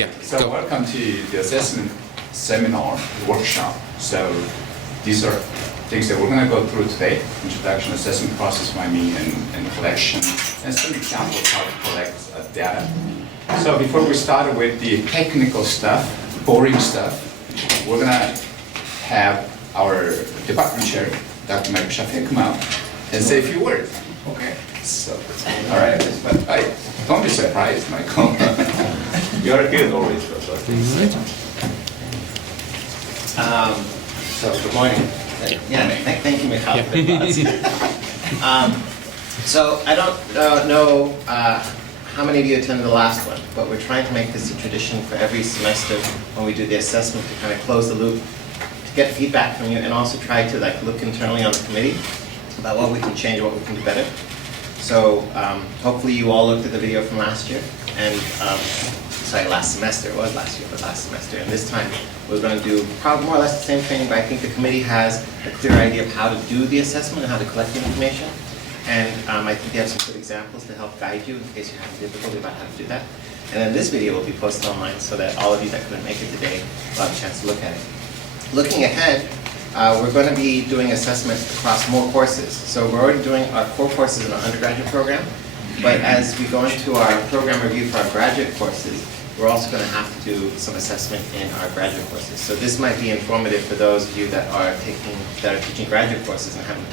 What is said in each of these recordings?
Yeah. So welcome to the assessment seminar workshop. So these are things that we're going to go through today: introduction, assessment process by me, and collection, and some examples how to collect data. So before we start with the technical stuff, boring stuff, we're going to have our department chair, Dr. Michael Shafik, come out and say a few words. Okay. So, all right. But don't be surprised, Michael. You are good always. So good morning. Yeah, thank you, Michael, for the applause. So I don't know how many of you attended the last one, but we're trying to make this a tradition for every semester when we do the assessment to kind of close the loop, to get feedback from you, and also try to look internally on the committee about what we can change, what we can do better. So hopefully you all looked at the video from last year, and sorry, last semester. It was last year, but last semester. And this time we're going to do probably more or less the same thing, but I think the committee has a clear idea of how to do the assessment and how to collect the information. And I think they have some good examples to help guide you in case you're having difficulty about how to do that. And then this video will be posted online so that all of you that couldn't make it today will have a chance to look at it. Looking ahead, we're going to be doing assessment across more courses. So we're already doing our core courses in our undergraduate program, but as we go into our program review for our graduate courses, we're also going to have to do some assessment in our graduate courses. So this might be informative for those of you that are teaching graduate courses and haven't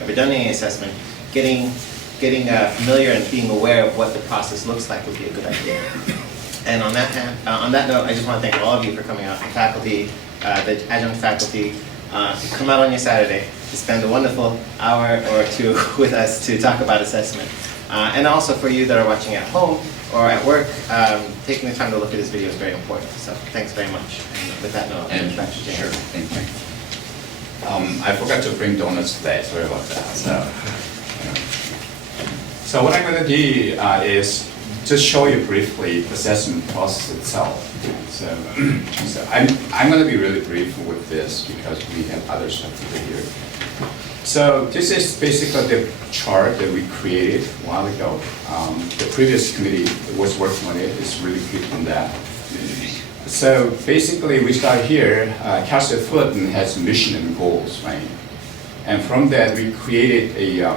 ever done any assessment. Getting familiar and being aware of what the process looks like would be a good idea. And on that note, I just want to thank all of you for coming out, the faculty, the adjunct faculty, to come out on your Saturday to spend a wonderful hour or two with us to talk about assessment. And also for you that are watching at home or at work, taking the time to look at this video is very important. So thanks very much. And with that note, And back to James. sure, thank you. I forgot to bring donuts today. Sorry about that. So what I'm going to do is just show you briefly the assessment process itself. So I'm going to be really brief with this because we have other stuff to do here. So this is basically the chart that we created a while ago. The previous committee that was working on it is really good on that. So basically we start here. Castle Fullerton has mission and goals, right? And from that we created a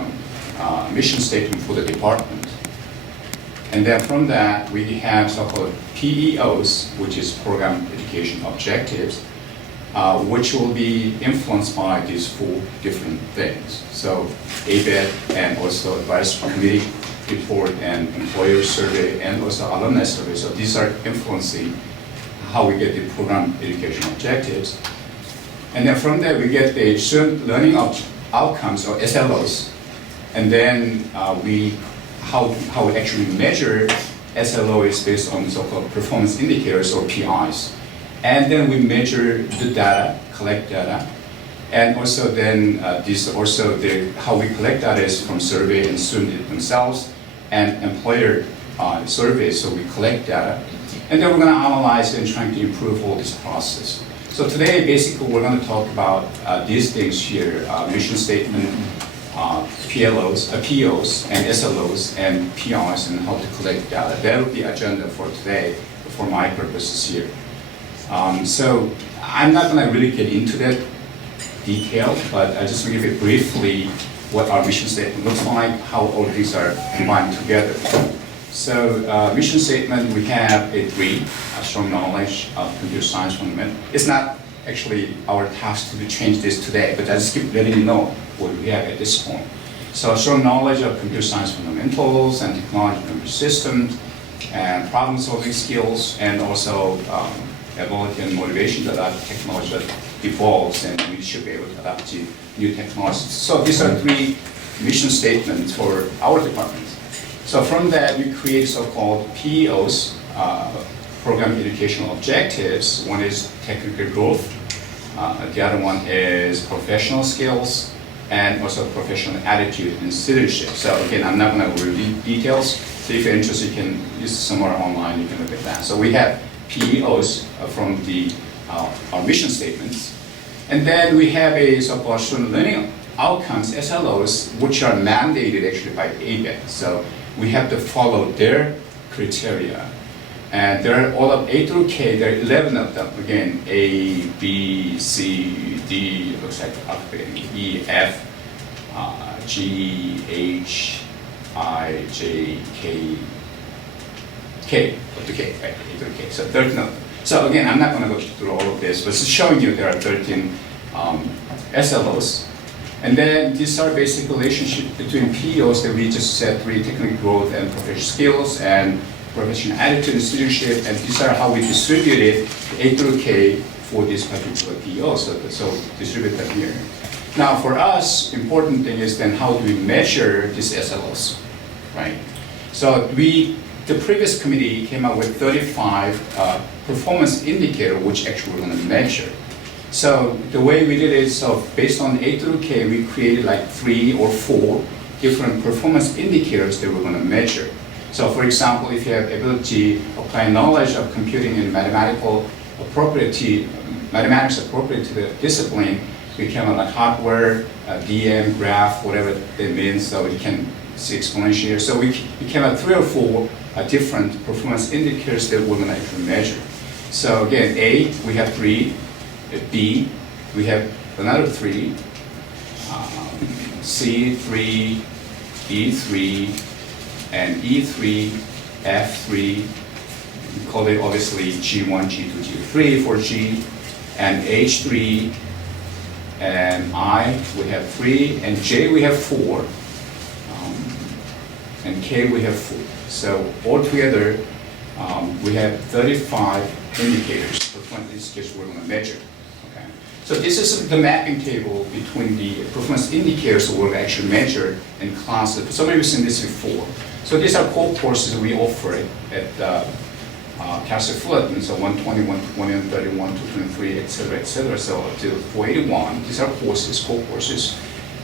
mission statement for the department. And then from that, we have so-called PEOs, which is Program Education Objectives, which will be influenced by these 4 different things. So ABET and also Advisory Committee report and employer survey and also alumni survey. So these are influencing how we get the Program Education Objectives. And then from there, we get the Student Learning Outcomes, or SLOs. And then how we actually measure SLO is based on so-called performance indicators, or PIs. And then we measure the data, collect data, and also then how we collect data is from survey and students themselves and employer surveys. So we collect data, and then we're going to analyze and try to improve all this process. So today, basically, we're going to talk about these things here: mission statement, POs, and SLOs, and PRs, and how to collect data. That will be the agenda for today, for my purposes here. So I'm not going to really get into that detail, but I just want to give you briefly what our mission statement looks like, how all these are combined together. So mission statement, we have a 3, a strong knowledge of computer science fundamental. It's not actually our task to change this today, but I just keep letting you know what we have at this point. So strong knowledge of computer science fundamentals and technology computer systems and problem solving skills, and also ability and motivation to adapt technology that evolves, and we should be able to adapt to new technologies. So these are 3 mission statements for our department. So from that we create so-called PEOs, Program Educational Objectives. One is technical growth, the other one is professional skills, and also professional attitude and citizenship. So again, I'm not going to read details. So if you're interested, you can use somewhere online, you can look at that. So we have PEOs from our mission statements. And then we have a so-called student learning outcomes, SLOs, which are mandated actually by ABET. So we have to follow their criteria. And there are all of A through K, there are 11 of them. Again, A, B, C, D, looks like the alphabet, E, F, G, H, I, J, K, up to K, right? A through K, so 13 of them. So again, I'm not gonna go through all of this, but it's showing you there are 13 SLOs. And then these are basic relationships between PEOs that we just said, really technical growth and professional skills and professional attitude and studentship, and these are how we distributed A through K for this particular PEO, so distribute them here. Now for us, important thing is then how do we measure these SLOs, right? So the previous committee came up with 35 performance indicator which actually we're gonna measure. So the way we did it, so based on A through K, we created like 3 or 4 different performance indicators that we're gonna measure. So for example, if you have ability, apply knowledge of computing and mathematics appropriate to the discipline, we came up like hardware, DM, graph, whatever it means, so you can see explanation here. So we came up 3 or 4 different performance indicators that we're gonna actually measure. So again, A, we have 3, B, we have another 3, C, 3, E, 3, and E3, F3, we call it obviously G1, G2, G3 for G, and H3, and I, we have 3, and J, we have 4, and K, we have 4. So altogether, we have 35 indicators, performance indicators we're going to measure. Okay? So this is the mapping table between the performance indicators we'll actually measure and class. Some of you have seen this before. So these are core courses we offer at Castle Fullerton, so 120, 131, 223, et cetera, so up to 481. These are courses, core courses.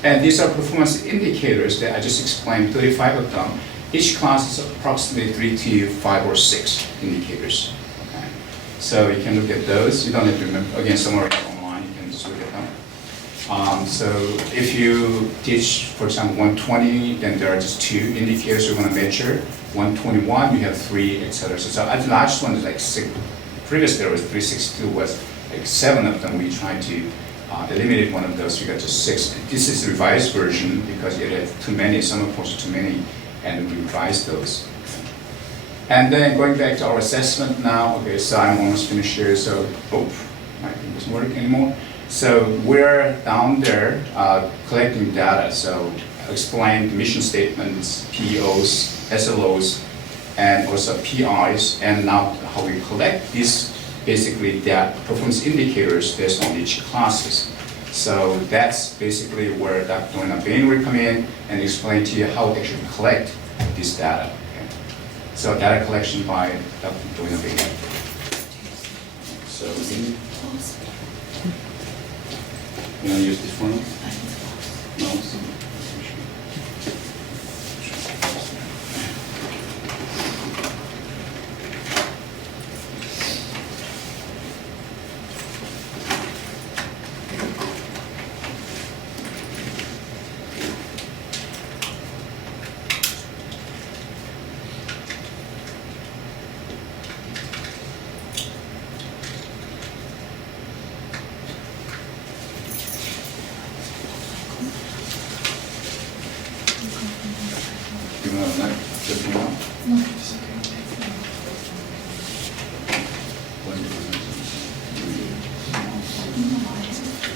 And these are performance indicators that I just explained, 35 of them. Each class is approximately 3 to 5 or 6 indicators. Okay? So you can look at those. You don't have to remember, again, somewhere online, you can just look at them. So if you teach, for example, 120, then there are just 2 indicators you're going to measure. 121, you have 3, etc. So at the last one is like 6. Previous there was 362 was like 7 of them. We tried to eliminate one of those. We got just 6. This is the revised version because it had too many. Some of course too many, and we revised those. And then going back to our assessment now. Okay, so I'm almost finished here. So my thing doesn't work anymore. So we're down there collecting data. So explain mission statements, PEOs, SLOs, and also PIs, and now how we collect these basically that performance indicators based on each classes. So that's basically where Dr. Donna Bain will come in and explain to you how to actually collect this data. Okay? So data collection by Dr. Donna Bain. So you want to use this one? No.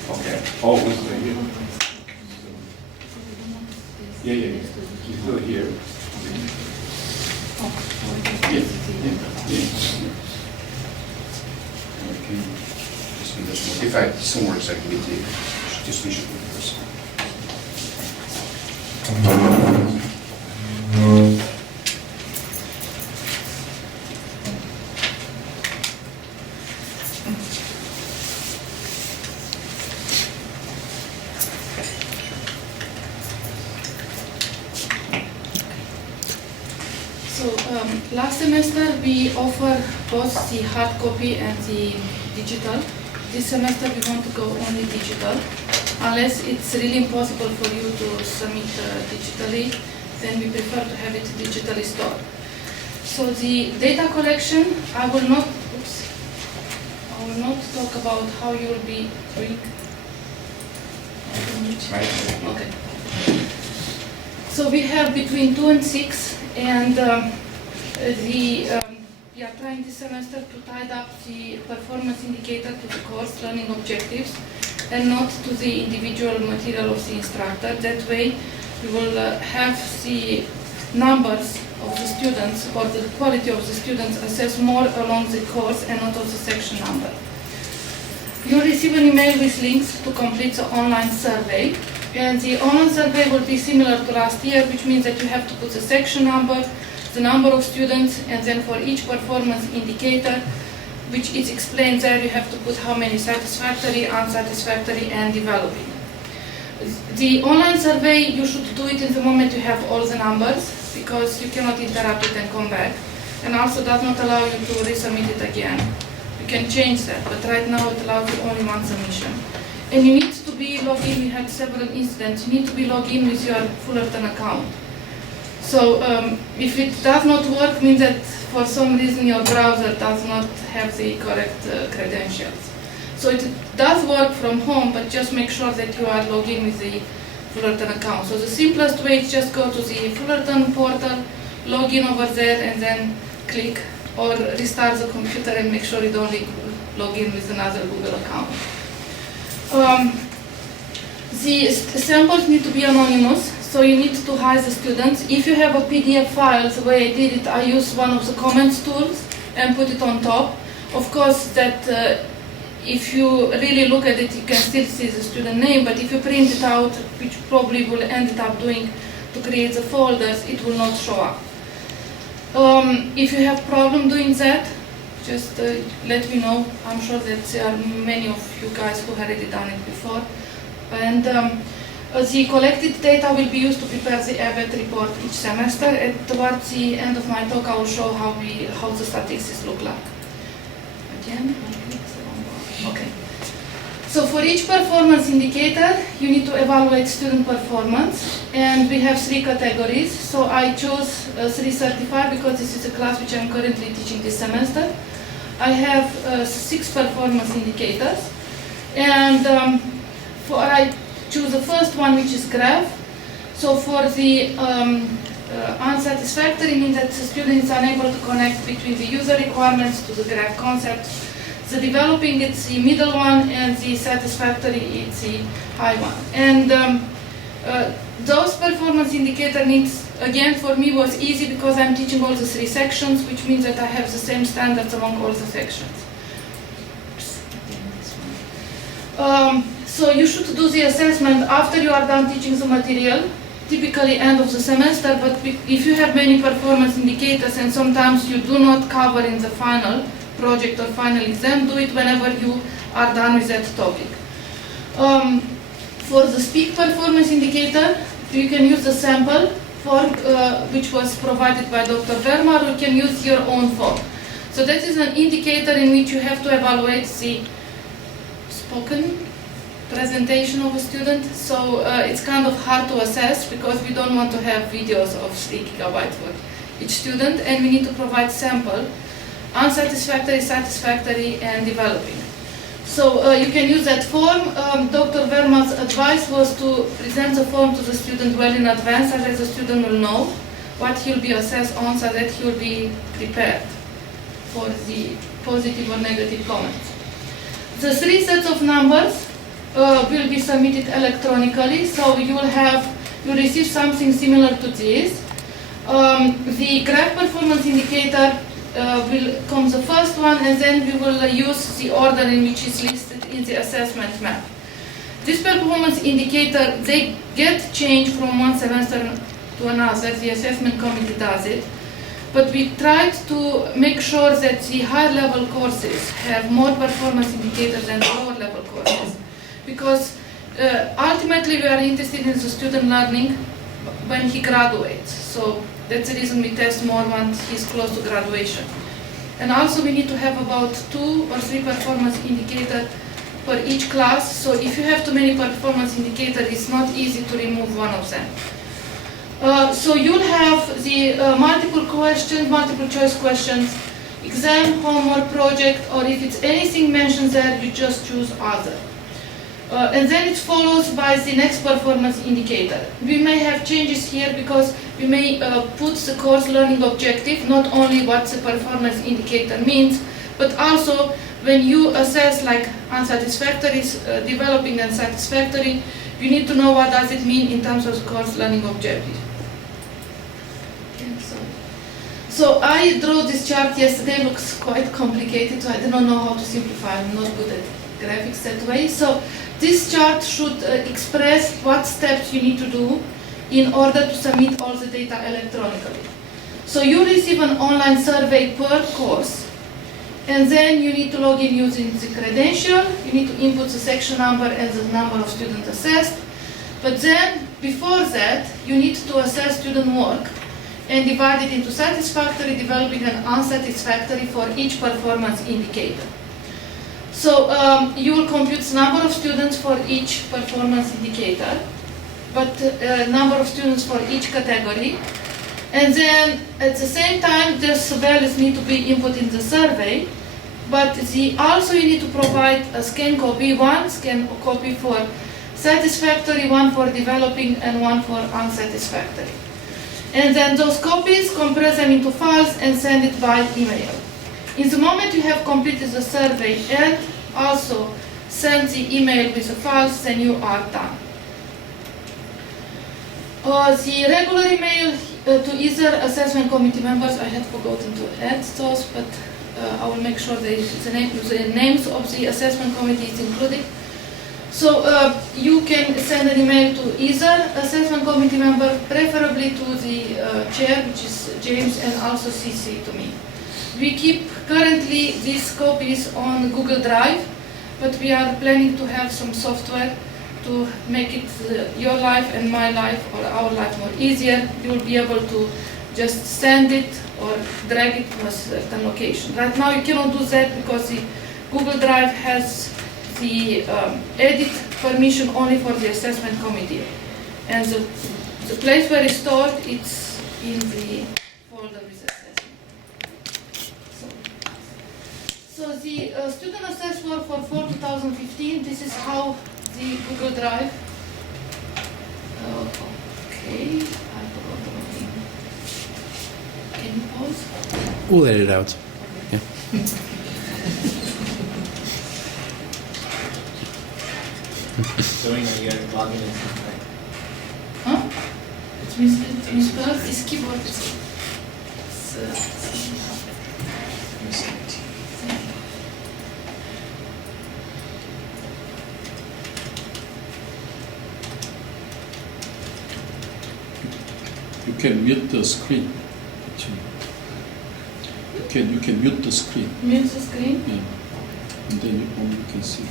Okay. Oh, what's right here? Yeah. You do it here. Yeah. Okay. If this one works, I can get the distinction with this. Last semester we offer both the hard copy and the digital. This semester we want to go only digital. Unless it's really impossible for you to submit digitally, then we prefer to have it digitally stored. So the data collection, I will not talk about how you will be doing. Okay. So we have between 2 and 6, and we are trying this semester to tie up the performance indicator to the course learning objectives and not to the individual material of the instructor. That way we will have the numbers of the students or the quality of the students assessed more along the course and not of the section number. You'll receive an email with links to complete the online survey, and the online survey will be similar to last year, which means that you have to put the section number, the number of students, and then for each performance indicator, which is explained there, you have to put how many satisfactory, unsatisfactory, and developing. The online survey, you should do it in the moment you have all the numbers, because you cannot interrupt it and come back, and also does not allow you to resubmit it again. You can change that, but right now it allows you only one submission. And you need to be logged in. We had several incidents. You need to be logged in with your Fullerton account. So if it does not work, means that for some reason your browser does not have the correct credentials. So it does work from home, but just make sure that you are logged in with the Fullerton account. So the simplest way is just go to the Fullerton portal, log in over there, and then click, or restart the computer and make sure you don't log in with another Google account. The samples need to be anonymous, so you need to hide the students. If you have a PDF file, the way I did it, I used one of the comments tools and put it on top. Of course, that if you really look at it, you can still see the student name, but if you print it out, which probably will end up doing to create the folders, it will not show up. If you have problem doing that, just let me know. I'm sure that there are many of you guys who have already done it before. And the collected data will be used to prepare the ABET report each semester. And towards the end of my talk, I will show how the statistics look like. Again, okay. So for each performance indicator, you need to evaluate student performance, and we have 3 categories. So I chose 335 because this is a class which I'm currently teaching this semester. I have 6 performance indicators, and I choose the first one, which is graph. So for the unsatisfactory, means that the student is unable to connect between the user requirements to the graph concept. The developing, it's the middle one, and the satisfactory, it's the high one. And those performance indicator needs, again, for me was easy because I'm teaching all the 3 sections, which means that I have the same standards among all the sections. So you should do the assessment after you are done teaching the material, typically end of the semester, but if you have many performance indicators and sometimes you do not cover in the final project or final exam, do it whenever you are done with that topic. For the speak performance indicator, you can use the sample form which was provided by Dr. Verma, or you can use your own form. So that is an indicator in which you have to evaluate the spoken presentation of a student. So it's kind of hard to assess because we don't want to have videos of 3 GB for each student, and we need to provide sample, unsatisfactory, satisfactory, and developing. So you can use that form. Dr. Verma's advice was to present the form to the student well in advance, so that the student will know what he'll be assessed on, so that he'll be prepared for the positive or negative comments. The 3 sets of numbers will be submitted electronically, so you will receive something similar to this. The graph performance indicator will come the first one, and then we will use the order in which is listed in the assessment map. This performance indicator, they get changed from one semester to another. The assessment committee does it. But we tried to make sure that the higher level courses have more performance indicators than the lower level courses. Because ultimately we are interested in the student learning when he graduates. So that's the reason we test more once he's close to graduation. And also we need to have about 2 or 3 performance indicators per each class. So if you have too many performance indicators, it's not easy to remove one of them. So you'll have the multiple questions, multiple choice questions, exam, homework, project, or if it's anything mentioned there, you just choose other. And then it follows by the next performance indicator. We may have changes here because we may put the course learning objective, not only what the performance indicator means, but also when you assess like unsatisfactory, developing and satisfactory, you need to know what does it mean in terms of course learning objective. So I drew this chart yesterday, looks quite complicated, so I do not know how to simplify, I'm not good at graphics that way. So this chart should express what steps you need to do in order to submit all the data electronically. So you receive an online survey per course, and then you need to log in using the credential, you need to input the section number and the number of students assessed, but then before that you need to assess student work and divide it into satisfactory, developing, and unsatisfactory for each performance indicator. So you will compute the number of students for each performance indicator, but number of students for each category. And then at the same time, these values need to be input in the survey, but also you need to provide a scan copy, one scan copy for satisfactory, one for developing, and one for unsatisfactory. And then those copies, compress them into files and send it by email. In the moment you have completed the survey and also send the email with the files, then you are done. The regular email to either assessment committee members, I had forgotten to add those, but I will make sure the names of the assessment committee is included. So you can send an email to either assessment committee member, preferably to the chair, which is James, and also CC to me. We keep currently these copies on Google Drive, but we are planning to have some software to make it your life and my life or our life more easier. You will be able to just send it or drag it to a certain location. Right now you cannot do that because the Google Drive has the edit permission only for the assessment committee. And the place where it's stored, it's in the folder with assessment. So the student assessed work for fall 2015, this is how the Google Drive. Okay, I forgot the thing. Can you pause? We'll edit it out. Yeah. Doing your login and something. Huh? It's misspelled. This keyboard is. You can mute the screen. Actually. You can mute the screen. Mute the screen. Yeah. And then you only can see.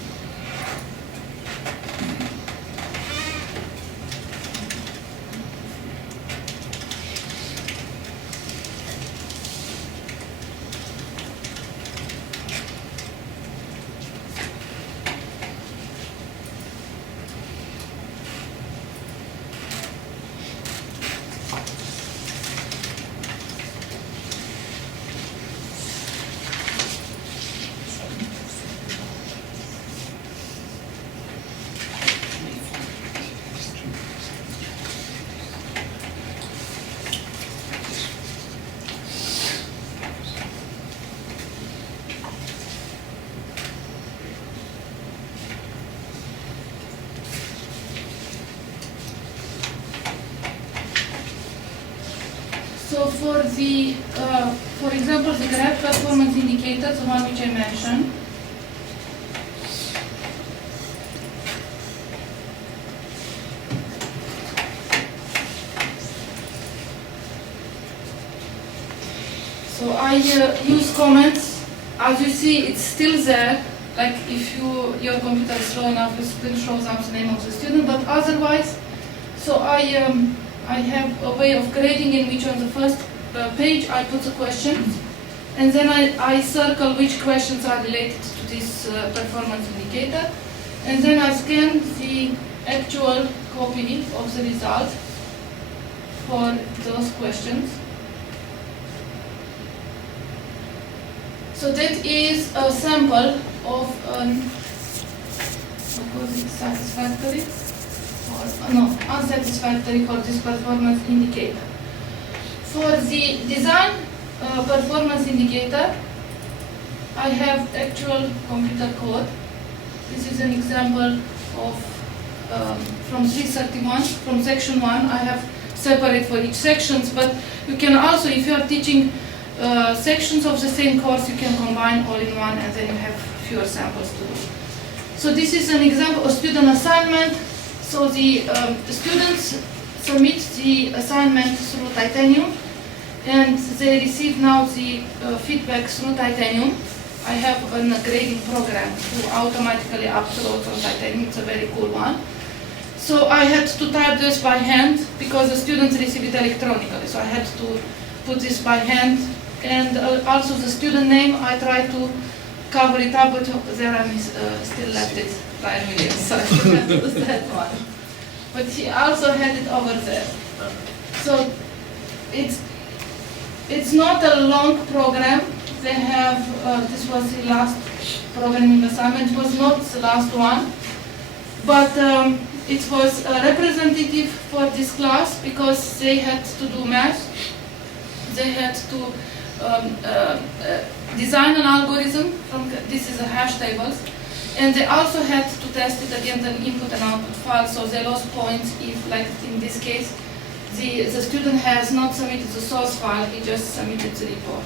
So for example, the graph performance indicator, the one which I mentioned, so I use comments. As you see, it's still there. Like if your computer is slow enough, it still shows up the name of the student. But otherwise, so I have a way of grading in which on the first page I put the questions, and then I circle which questions are related to this performance indicator, and then I scan the actual copy of the result for those questions. So that is a sample of was it satisfactory or no, unsatisfactory for this performance indicator. For the design performance indicator, I have actual computer code. This is an example of from 331, from section 1. I have separate for each sections, but you can also, if you are teaching sections of the same course, you can combine all in one, and then you have fewer samples to do. So this is an example of student assignment. So the students submit the assignment through Titanium, and they receive now the feedback through Titanium. I have a grading program to automatically upload on Titanium. It's a very cool one. So I had to type this by hand because the students receive it electronically. So I had to put this by hand, and also the student name. I tried to cover it up, but there I still left it by Williams, so I had to do that one. But he also had it over there. So it's not a long program. They have, this was the last programming assignment. It was not the last one, but it was representative for this class because they had to do math. They had to design an algorithm from, this is a hash tables, and they also had to test it against an input and output file, so they lost points if, like in this case, the student has not submitted the source file, he just submitted the report.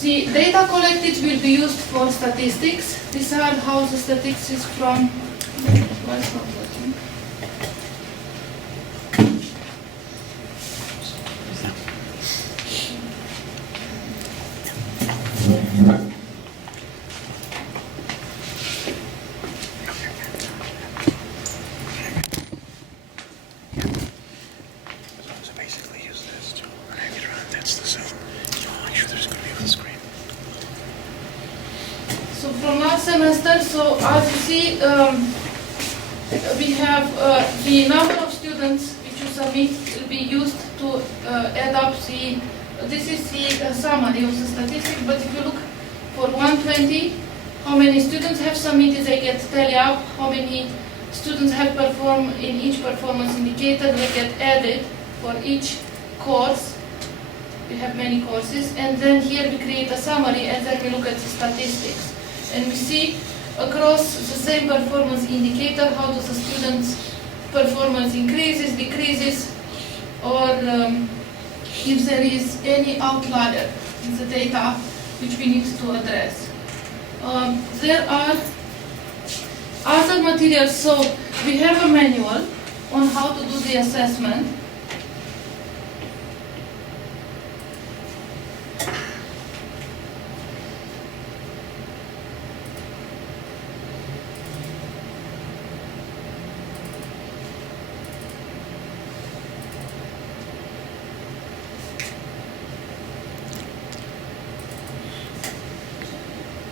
The data collected will be used for statistics. These are how the statistics from. Why is not working? So basically use this to that's the Zoom. You want to make sure there's going to be on the screen. So from last semester, so as you see, we have the number of students which you submit will be used to add up the, this is the summary of the statistics, but if you look for 120, how many students have submitted, they get tally up, how many students have performed in each performance indicator, they get added for each course. We have many courses, and then here we create a summary, and then we look at the statistics. And we see across the same performance indicator how does the student's performance increases, decreases, or if there is any outlier in the data which we need to address. There are other materials, so we have a manual on how to do the assessment.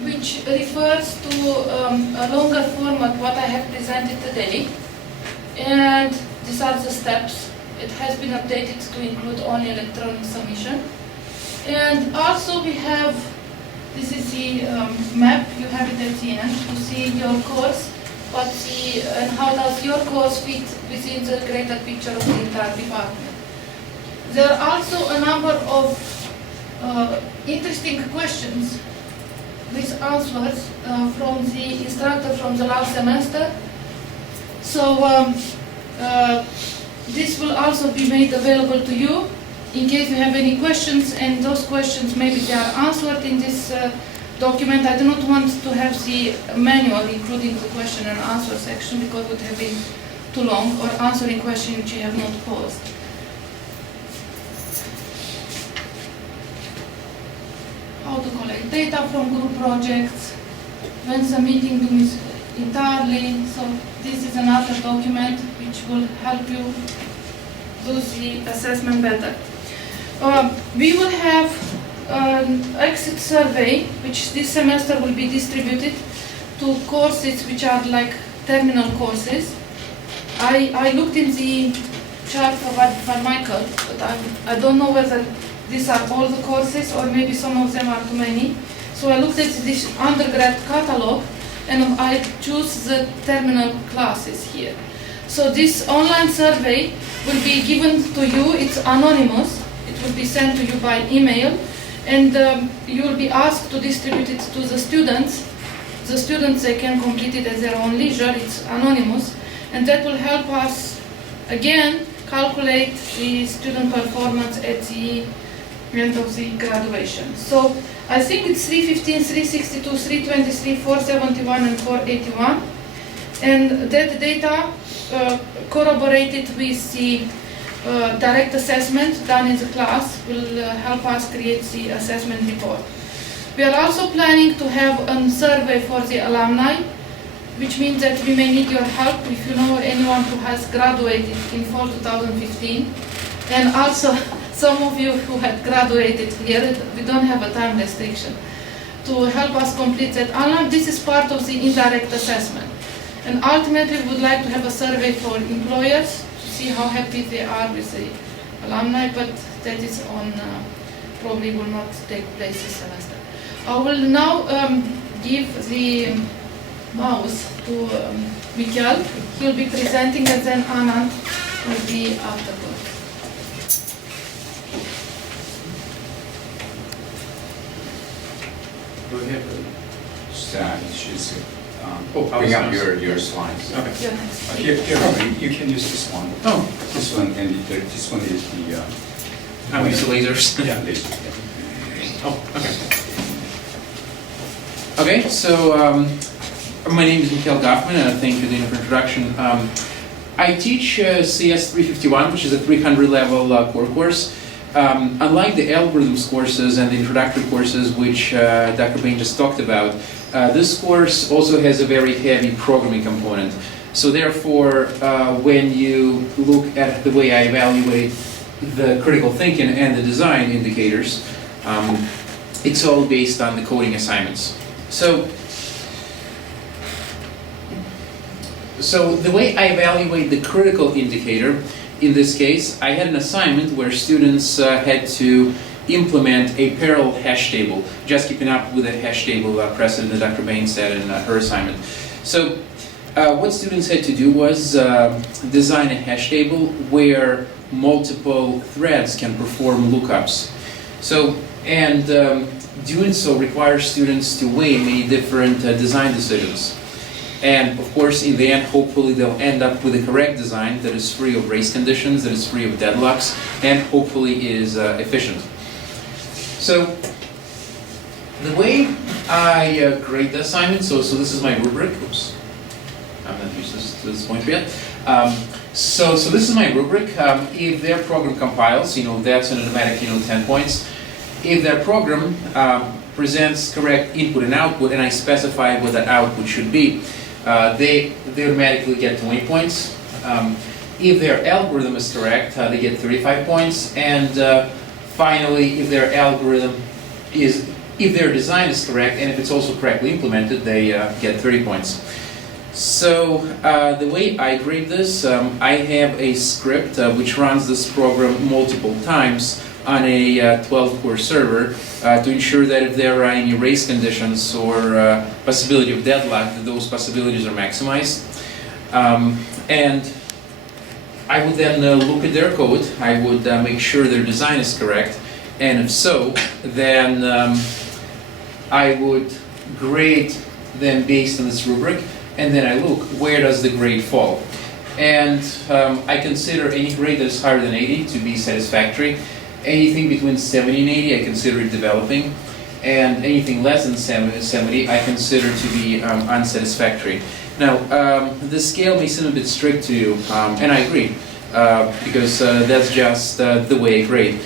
Which refers to a longer format what I have presented today, and these are the steps. It has been updated to include only electronic submission, and also we have, this is the map, you have it at the end to see your course, and how does your course fit within the greater picture of the entire department. There are also a number of interesting questions with answers from the instructor from the last semester. So this will also be made available to you in case you have any questions, and those questions maybe they are answered in this document. I do not want to have the manual including the question and answer section because it would have been too long, or answering questions which you have not posed. how to collect data from group projects, when submitting them entirely. So this is another document which will help you do the assessment better. We will have an exit survey, which this semester will be distributed to courses which are like terminal courses. I looked in the chart provided by Michael, but I don't know whether these are all the courses or maybe some of them are too many. So I looked at this undergrad catalog and I choose the terminal classes here. So this online survey will be given to you, it's anonymous, it will be sent to you by email, and you will be asked to distribute it to the students. The students, they can complete it at their own leisure, it's anonymous, and that will help us, again, calculate the student performance at the end of the graduation. So I think it's 315, 362, 323, 471, and 481, and that data corroborated with the direct assessment done in the class will help us create the assessment report. We are also planning to have a survey for the alumni, which means that we may need your help if you know anyone who has graduated in fall 2015. And also some of you who had graduated here, we don't have a time restriction, to help us complete that alumni. This is part of the indirect assessment. And ultimately we would like to have a survey for employers to see how happy they are with the alumni, but that is on, probably will not take place this semester. I will now give the mouse to Mikhail. He will be presenting, and then Anand will be afterwards. Go ahead. She's I bring was up gonna- your slides. Okay. You're next. Here, you can use this one. Oh, This one, and this one is the, I'm used to lasers. yeah, laser, yeah. Oh, okay. Okay, so my name is Mikhail Goffman, and thank you, Dana, for introduction. I teach CS 351, which is a 300 level core course. Unlike the algorithms courses and the introductory courses, which Dr. Bain just talked about, this course also has a very heavy programming component. So therefore, when you look at the way I evaluate the critical thinking and the design indicators, it's all based on the coding assignments. So the way I evaluate the critical indicator, in this case, I had an assignment where students had to implement a parallel hash table, just keeping up with the hash table precedent that Dr. Bain said in her assignment. So what students had to do was design a hash table where multiple threads can perform lookups. So, and doing so requires students to weigh many different design decisions. And of course, in the end, hopefully they'll end up with a correct design that is free of race conditions, that is free of deadlocks, and hopefully is efficient. So, the way I grade the assignment, so this is my rubric. Oops, I'm not used to this point yet. So this is my rubric. If their program compiles, that's an automatic, 10 points. If their program presents correct input and output, and I specify what that output should be, they automatically get 20 points. If their algorithm is correct, they get 35 points. And finally, if their if their design is correct, and if it's also correctly implemented, they get 30 points. So the way I grade this, I have a script which runs this program multiple times on a 12-core server to ensure that if there are any race conditions or possibility of deadlock, that those possibilities are maximized. And I would then look at their code. I would make sure their design is correct, and if so, then I would grade them based on this rubric, and then I look, where does the grade fall? And I consider any grade that is higher than 80 to be satisfactory. Anything between 70 and 80 I consider developing, and anything less than 70 I consider to be unsatisfactory. Now, the scale may seem a bit strict to you, and I agree, because that's just the way I grade.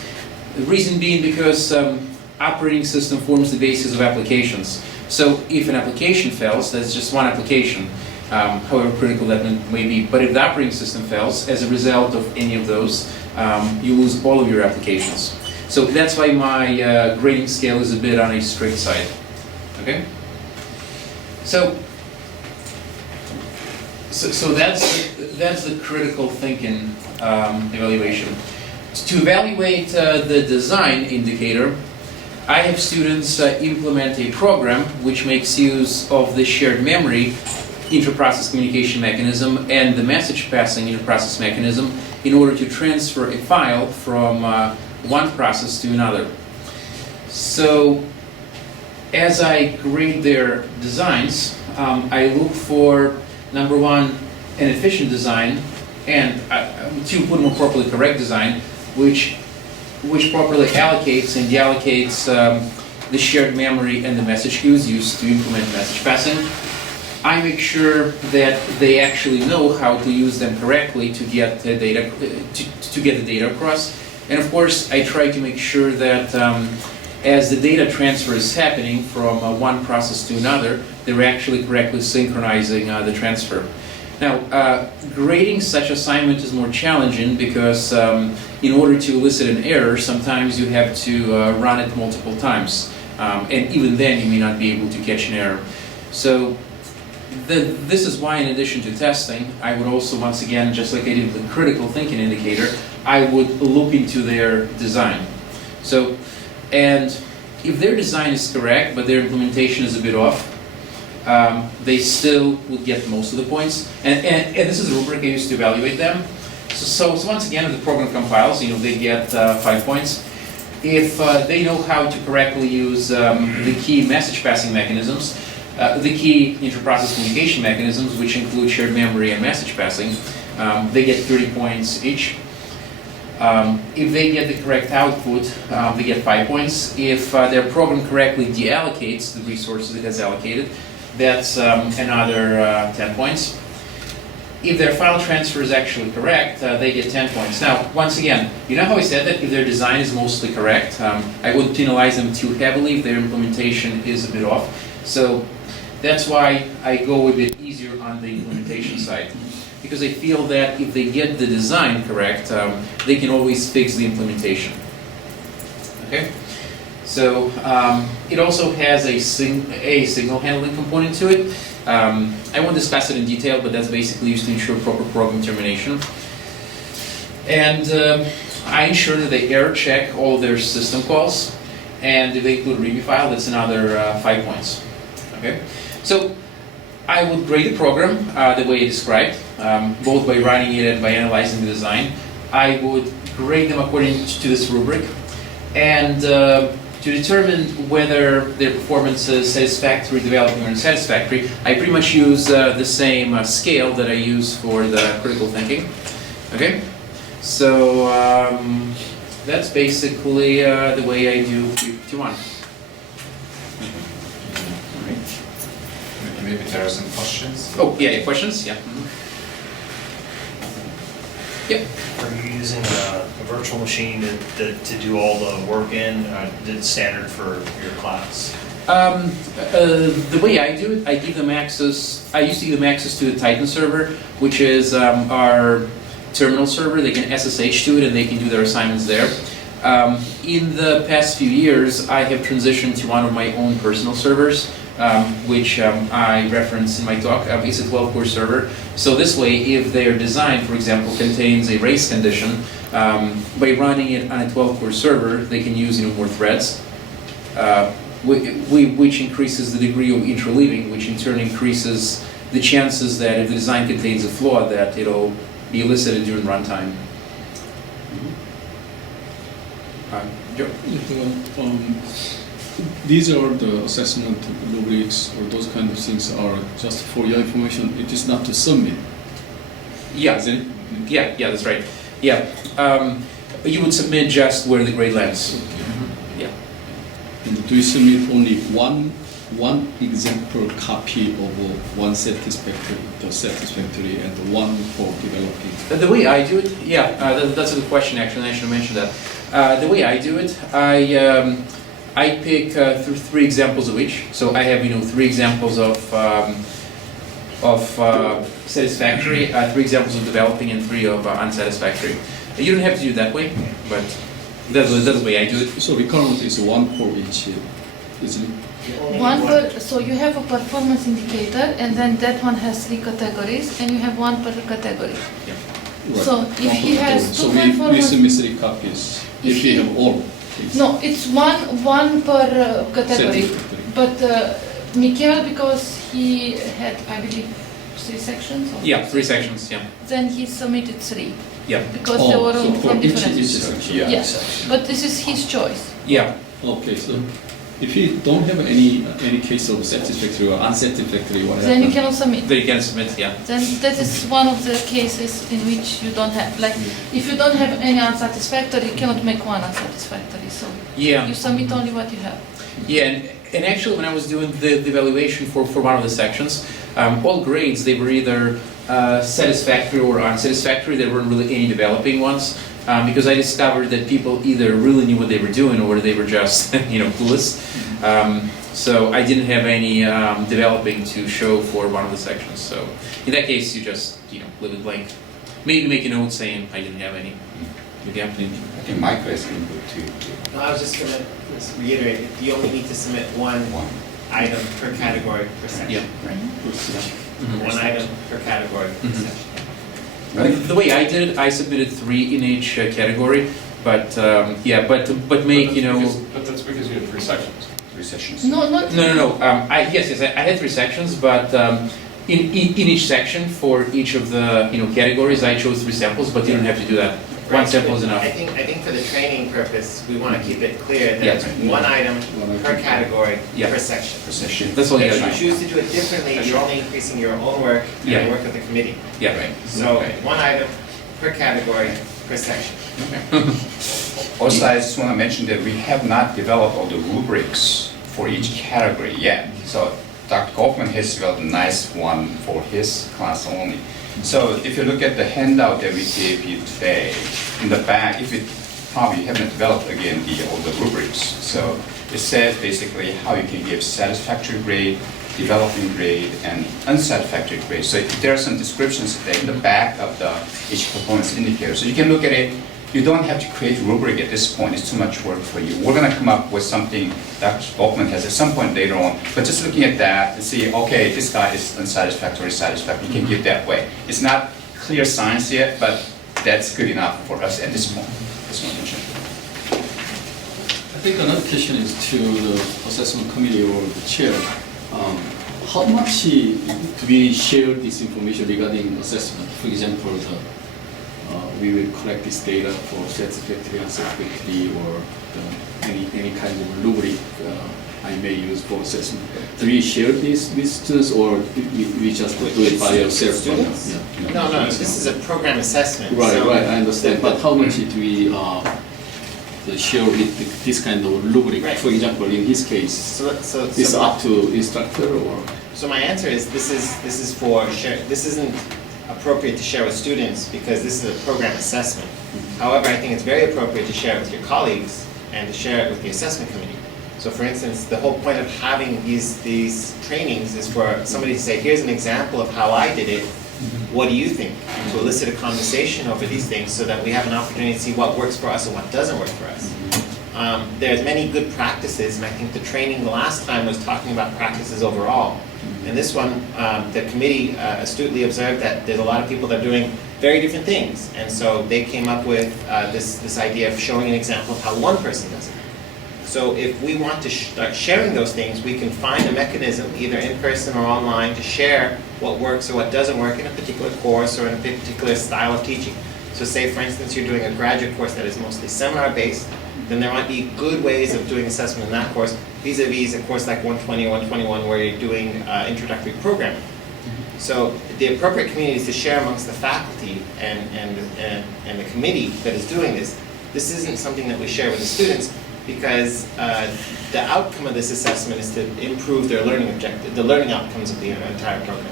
The reason being because operating system forms the basis of applications. So if an application fails, that's just one application, however critical that may be. But if the operating system fails, as a result of any of those, you lose all of your applications. So that's why my grading scale is a bit on a strict side. Okay? So that's the critical thinking evaluation. To evaluate the design indicator, I have students implement a program which makes use of the shared memory inter-process communication mechanism and the message passing inter-process mechanism in order to transfer a file from one process to another. So as I grade their designs, I look for, number one, an efficient design, and to put more properly, correct design, which properly allocates and deallocates the shared memory and the message queues used to implement message passing. I make sure that they actually know how to use them correctly to get the data to get the data across. And of course, I try to make sure that as the data transfer is happening from one process to another, they're actually correctly synchronizing the transfer. Now, grading such assignment is more challenging because in order to elicit an error, sometimes you have to run it multiple times. And even then, you may not be able to catch an error. So this is why, in addition to testing, I would also, once again, just like I did with the critical thinking indicator, I would look into their design. So, and if their design is correct, but their implementation is a bit off, they still would get most of the points. And this is the rubric I used to evaluate them. So once again, if the program compiles, they get 5 points. If they know how to correctly use the key message passing mechanisms, the key inter-process communication mechanisms, which include shared memory and message passing, they get 30 points each. If they get the correct output, they get 5 points. If their program correctly deallocates the resources it has allocated, that's another 10 points. If their file transfer is actually correct, they get 10 points. Now, once again, you know how I said that if their design is mostly correct, I wouldn't penalize them too heavily if their implementation is a bit off. So that's why I go a bit easier on the implementation side. Because I feel that if they get the design correct, they can always fix the implementation. Okay? So it also has a signal handling component to it. I won't discuss it in detail, but that's basically used to ensure proper program termination. And I ensure that they error check all their system calls, and if they include a README file, that's another 5 points. Okay? So I would grade the program the way I described, both by running it and by analyzing the design. I would grade them according to this rubric, and to determine whether their performance is satisfactory, developing, or unsatisfactory, I pretty much use the same scale that I use for the critical thinking. Okay? So that's basically the way I do 3-1. Maybe there are some questions? Oh, yeah, questions? Yeah. Yep. Are you using a virtual machine to do all the work in? Did it standard for your class? The way I do it, I give them access. I used to give them access to the Titan server, which is our terminal server. They can SSH to it and they can do their assignments there. In the past few years, I have transitioned to one of my own personal servers, which I reference in my talk. It's a 12-core server. So this way, if their design, for example, contains a race condition, by running it on a 12-core server, they can use more threads, which increases the degree of interleaving, which in turn increases the chances that if the design contains a flaw, that it'll be elicited during runtime. Joe? These are the assessment rubrics or those kind of things are just for your information. It is not to submit. Yeah. Isn't it? Yeah, that's right. Yeah. You would submit just where the grade lands. Yeah. And do you submit only one example copy of one satisfactory, and one for developing? The way I do it, yeah, that's a good question actually, and I should have mentioned that. The way I do it, I I pick through 3 examples of each. So I have 3 examples of satisfactory, 3 examples of developing, and 3 of unsatisfactory. You don't have to do it that way, but that's the way I do it. So requirement is one for each, isn't it? So you have a performance indicator, and then that one has 3 categories, and you have 1 per category. Right. So if he has 2 So we performance, submit 3 copies If if we he- have all. Please. no, it's one per category. Satisfactory. But Michael, because he had, I believe, 3 sections. Or Yeah, 3 sections, yeah. Then he submitted 3 Yeah, because they were so for from each different. section. Yeah. Yes, but this is his choice. yeah. Okay, so if you don't have any case of satisfactory or unsatisfactory, what Then you happens? cannot submit. Then you can submit, yeah. Then that is one of the cases in which you don't have, like, if you don't have any unsatisfactory, you cannot make one unsatisfactory. So Yeah. you submit only what you have. Yeah, and actually when I was doing the evaluation for one of the sections, all grades, they were either satisfactory or unsatisfactory. There weren't really any developing ones, because I discovered that people either really knew what they were doing or they were just, clueless. So I didn't have any developing to show for one of the sections. So in that case, you just, leave it blank. Maybe make a note saying I didn't have any. Again, I think Michael is input too. No, I was just gonna reiterate, you only need to submit one item per category per section. Yeah. Right. Mhm. One item per category per Mhm. section. The way I did it, I submitted 3 in each category, but but make But that's because you had 3 sections. 3 sessions. No, not. no. Yes, I had 3 sections, but in each section for each of the categories, I chose 3 samples, but you don't have to do that. One sample is enough. I think for the training purpose, we want to keep it clear that Yeah. it's one item per category Yeah. per section. Per session. That's all you If gotta you do. choose to do it differently, you're only increasing your own work and Yeah. the work of the committee. Yeah. Right. So Right. one item per category per section. Also, I just want to mention that we have not developed all the rubrics for each category yet. So Dr. Kaufman has developed a nice one for his class only. So if you look at the handout that we gave you today, in the back, if it probably haven't developed again all the rubrics. So it says basically how you can give satisfactory grade, developing grade, and unsatisfactory grade. So there are some descriptions there in the back of each performance indicator. So you can look at it. You don't have to create a rubric at this point. It's too much work for you. We're going to come up with something Dr. Kaufman has at some point later on. But just looking at that and see, okay, this guy is unsatisfactory, satisfactory. You can give that way. It's not clear science yet, but that's good enough for us at this point. Just want to mention. I think another question is to the assessment committee or the chair. How much do we share this information regarding assessment? For example, we will collect this data for satisfactory, unsatisfactory, or any kind of rubric I may use for assessment. Do we share this with students, or we just do it by ourselves? Students? Yeah. No, this is a program assessment. Right, so right, I understand. the- But how much do we share with this kind of rubric? Right. For example, in his case, So it's up to instructor or? So my answer is this is for share. This isn't appropriate to share with students because this is a program assessment. However, I think it's very appropriate to share it with your colleagues and to share it with the assessment committee. So for instance, the whole point of having these trainings is for somebody to say, here's an example of how I did it. What do you think? To elicit a conversation over these things so that we have an opportunity to see what works for us and what doesn't work for us. There's many good practices, and I think the training the last time was talking about practices overall. And this one, the committee astutely observed that there's a lot of people that are doing very different things. And so they came up with this idea of showing an example of how one person does it. So if we want to start sharing those things, we can find a mechanism, either in person or online, to share what works or what doesn't work in a particular course or in a particular style of teaching. So say, for instance, you're doing a graduate course that is mostly seminar-based, then there might be good ways of doing assessment in that course, vis-a-vis a course like 120 or 121 where you're doing introductory programming. So the appropriate community is to share amongst the faculty and the committee that is doing this. This isn't something that we share with the students because the outcome of this assessment is to improve their learning objective, the learning outcomes of the entire program.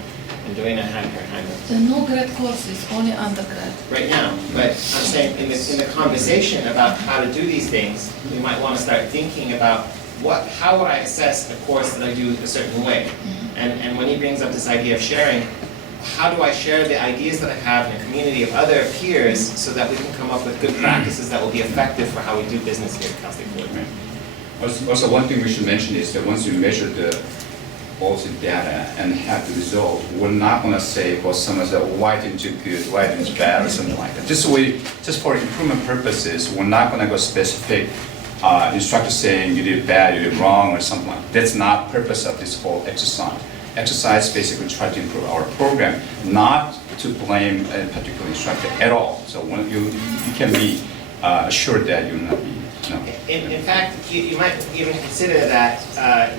And Joanna had her hand up. The no grad courses, only undergrad. Right now, but I'm saying in the conversation about how to do these things, we might want to start thinking about how would I assess a course that I do a certain way? And when he brings up this idea of sharing, how do I share the ideas that I have in a community of other peers so that we can come up with good practices that will be effective for how we do business here at Cal State Fullerton? Also, one thing we should mention is that once you measure all the data and have the result, we're not going to say, well, someone said, why didn't you good, why didn't you bad, or something like that. Just for improvement purposes, we're not going to go specific instructor saying you did bad, you did wrong, or something like that. That's not the purpose of this whole exercise. Exercise basically try to improve our program, not to blame a particular instructor at all. So when you can be assured that you'll not be. No. In fact, you might even consider that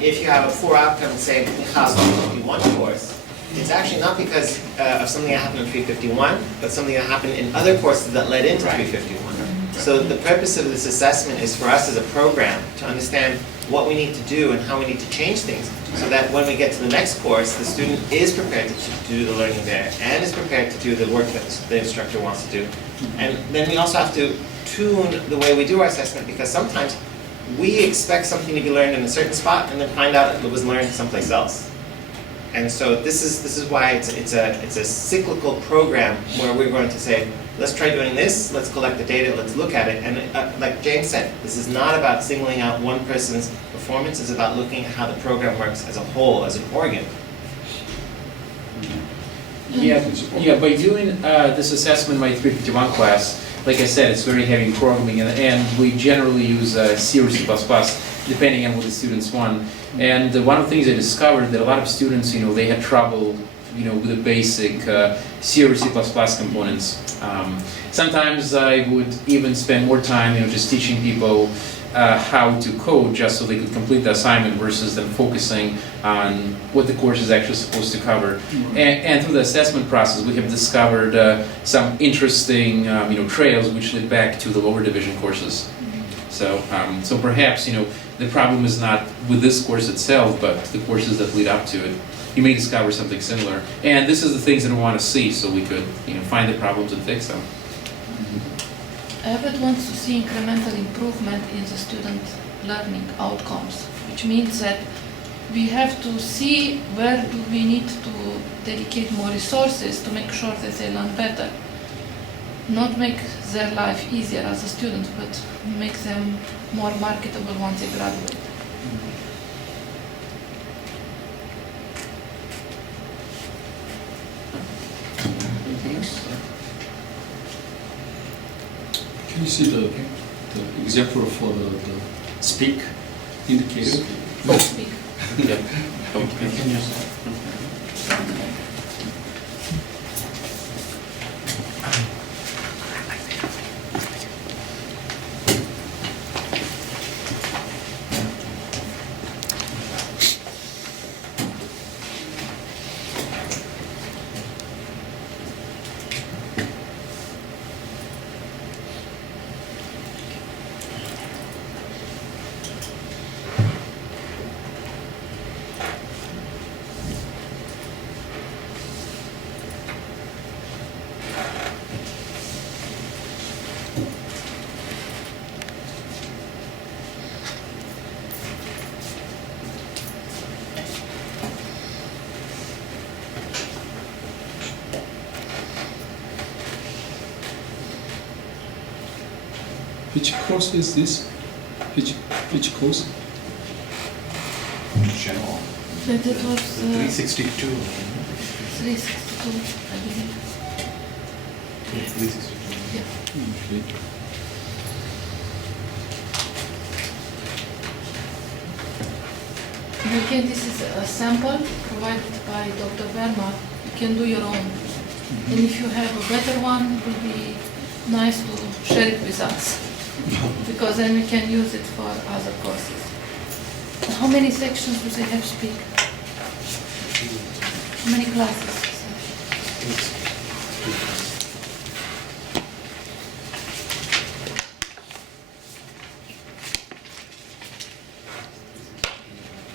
if you have a poor outcome, say, in Class 351 course, it's actually not because of something that happened in 351, but something that happened in other courses that led into 351. So the purpose of this assessment is for us as a program to understand what we need to do and how we need to change things, so that when we get to the next course, the student is prepared to do the learning there and is prepared to do the work that the instructor wants to do. And then we also have to tune the way we do our assessment, because sometimes we expect something to be learned in a certain spot and then find out it was learned someplace else. And so this is why it's a cyclical program where we're going to say, let's try doing this, let's collect the data, let's look at it. And like James said, this is not about singling out one person's performance, it's about looking at how the program works as a whole, as an organ. Yeah, by doing this assessment in my 351 class, like I said, it's very heavy in programming, and we generally use C or C++, depending on what the students want. And one of the things I discovered that a lot of students, they had trouble, with the basic C or C++ components. Sometimes I would even spend more time, just teaching people how to code just so they could complete the assignment versus them focusing on what the course is actually supposed to cover. And through the assessment process, we have discovered some interesting, trails which lead back to the lower division courses. So perhaps, the problem is not with this course itself, but the courses that lead up to it. You may discover something similar. And this is the things that we want to see, so we could, find the problems and fix them. ABET wants to see incremental improvement in the student learning outcomes, which means that we have to see where do we need to dedicate more resources to make sure that they learn better. Not make their life easier as a student, but make them more marketable once they graduate. Anything else? Can you see the example for the speak indicator? Speak. Yeah. Which course is this? Which course? General. That it was 362. 362, I believe. 362. Yeah. Okay. And again, this is a sample provided by Dr. Verma. You can do your own. And if you have a better one, it would be nice to share it with us, because then we can use it for other courses. How many sections do they have speak? How many classes?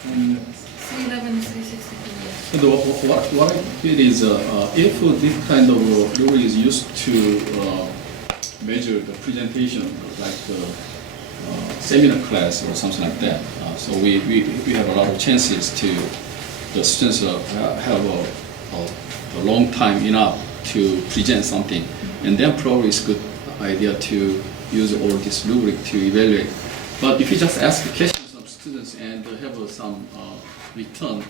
And 311 is 362, yes. and what I feel is if this kind of rule is used to measure the presentation, like seminar class or something like that. So we have a lot of chances to the students have a long time enough to present something, and then probably it's a good idea to use all this rubric to evaluate. But if you just ask questions of students and have some return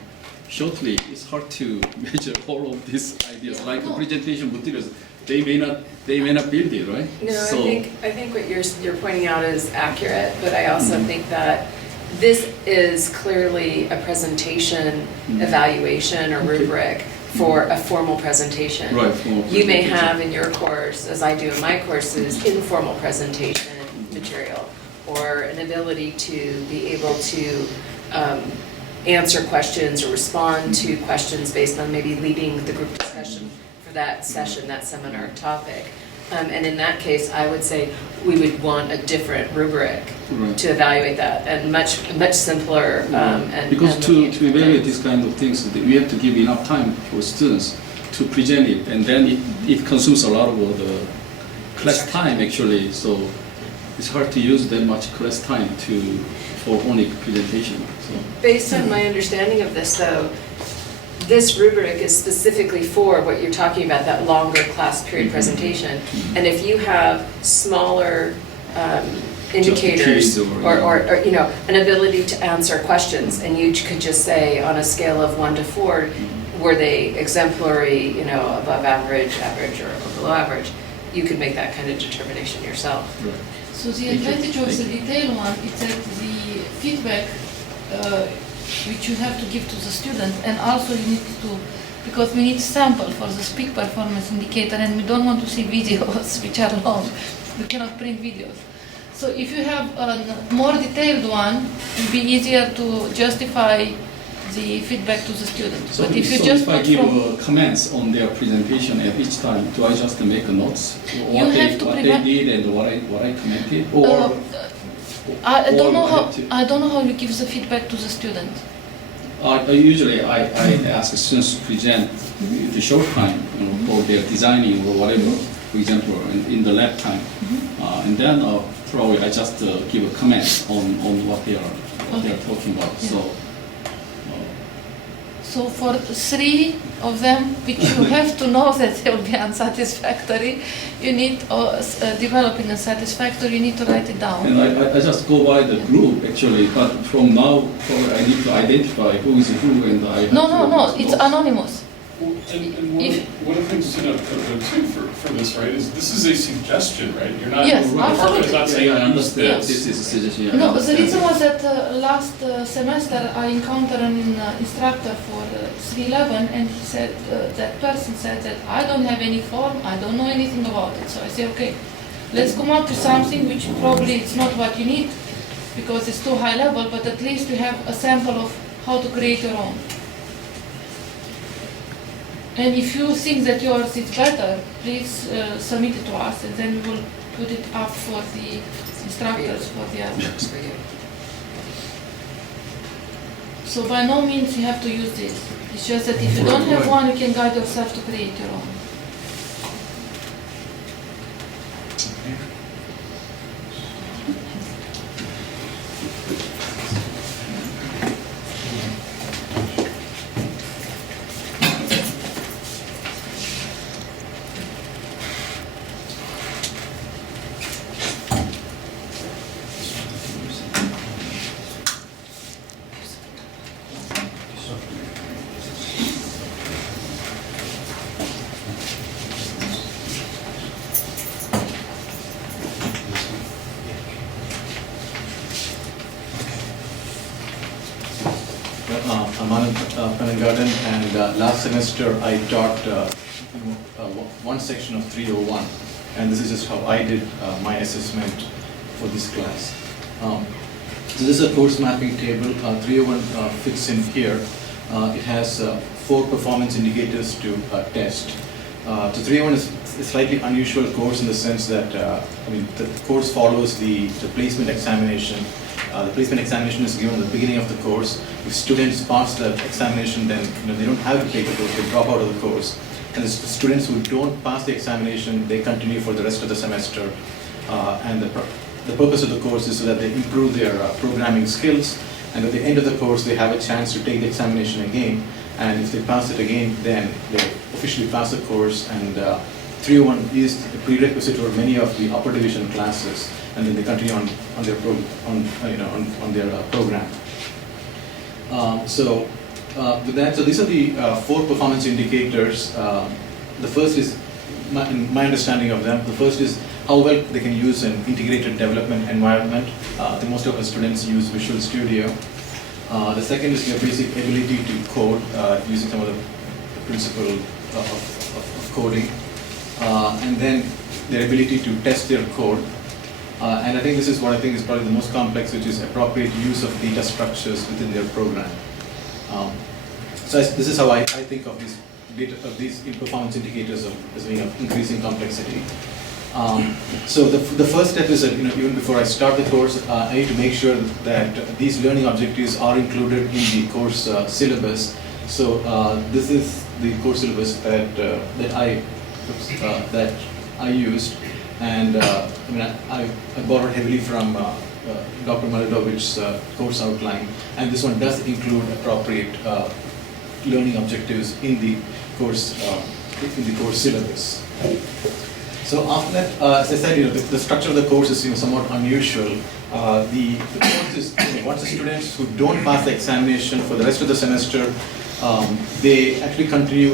shortly, it's hard to measure all of these ideas. Like the presentation materials, they may not build it, right? No, So, I think what you're pointing out is accurate, but I also think that this is clearly a presentation evaluation or rubric for a formal presentation. Right, formal You may presentation. have in your course, as I do in my courses, informal presentation material, or an ability to be able to answer questions or respond to questions based on maybe leading the group discussion for that session, that seminar topic. And in that case, I would say we would want a different rubric Right. to evaluate that, and much simpler and because and to looking into evaluate things. these kind of things, we have to give enough time for students to present it, and then it consumes a lot of the class time actually. So it's hard to use that much class time for only presentation. So. Based on my understanding of this, though, this rubric is specifically for what you're talking about, that longer class period presentation. And if you have smaller indicators Just the keys or you know, an ability to answer questions, and you could just say on a scale of 1 to 4, were they exemplary, you know, above average, average, or below average, you could make that kind of determination yourself. Right. So the Thank you. advantage of the Thank you. detailed one is that the feedback which you have to give to the student, and also you need to, because we need sample for the peak performance indicator, and we don't want to see videos which are long. We cannot print videos. So if you have a more detailed one, it will be easier to justify the feedback to the student. So, But if you so just if I put give from, comments on their presentation at each time, do I just make notes? You have to what they prevent- did and what I commented? Or I or don't know I how have to- I don't know how you give the feedback to the student. usually I ask students to present the short time, you know, for their designing or whatever, for example, in the lab time. And then probably I just give a comment on what they are talking about. Yeah. So So for 3 of them, which you have to know that they will be unsatisfactory, you need, developing a satisfactory, you need to write it down. and I just go by the group actually, but from now probably I need to identify who is who and I have No, to no, no, make it's notes. anonymous. Well, and If- one of the things to note too for this, right, is this is a suggestion, right? You're not, Yes, the department is not saying Yeah, I use understand. this. This is a suggestion. yeah, I No, the understand. reason was that last semester I encountered an instructor for 311, and he said, that person said that I don't have any form, I don't know anything about it. So I say, okay, let's come up with something which probably it's not what you need because it's too high level, but at least you have a sample of how to create your own. And if you think that yours is better, please submit it to us, and then we will put it up for the instructors for the others. For you. So by no means you have to use this. It's just that if you don't have one, you can guide yourself to create your own. I'm Anand Panangarden, and last semester I taught one section of 301, and this is just how I did my assessment for this class. So this is a course mapping table. 301 fits in here. It has 4 performance indicators to test. So 301 is a slightly unusual course in the sense that the course follows the placement examination. The placement examination is given at the beginning of the course. If students pass the examination, then they don't have to take the course, they drop out of the course. And the students who don't pass the examination, they continue for the rest of the semester. And the purpose of the course is so that they improve their programming skills, and at the end of the course they have a chance to take the examination again, and if they pass it again, then they officially pass the course, and 301 is a prerequisite for many of the upper division classes, and then they continue on their program. With that, so these are the 4 performance indicators. The first is my understanding of them. The first is how well they can use an integrated development environment. I think most of our students use Visual Studio. The second is your basic ability to code using some of the principle of coding. And then their ability to test their code. And I think this is what I think is probably the most complex, which is appropriate use of data structures within their program. This is how I think of these performance indicators as being of increasing complexity. So the first step is that even before I start the course, I need to make sure that these learning objectives are included in the course syllabus. So this is the course syllabus that I used, and I borrowed heavily from Dr. Maladovich's course outline, and this one does include appropriate learning objectives in the course syllabus. So after that, as I said, the structure of the course is somewhat unusual. The course is once the students who don't pass the examination for the rest of the semester, they actually continue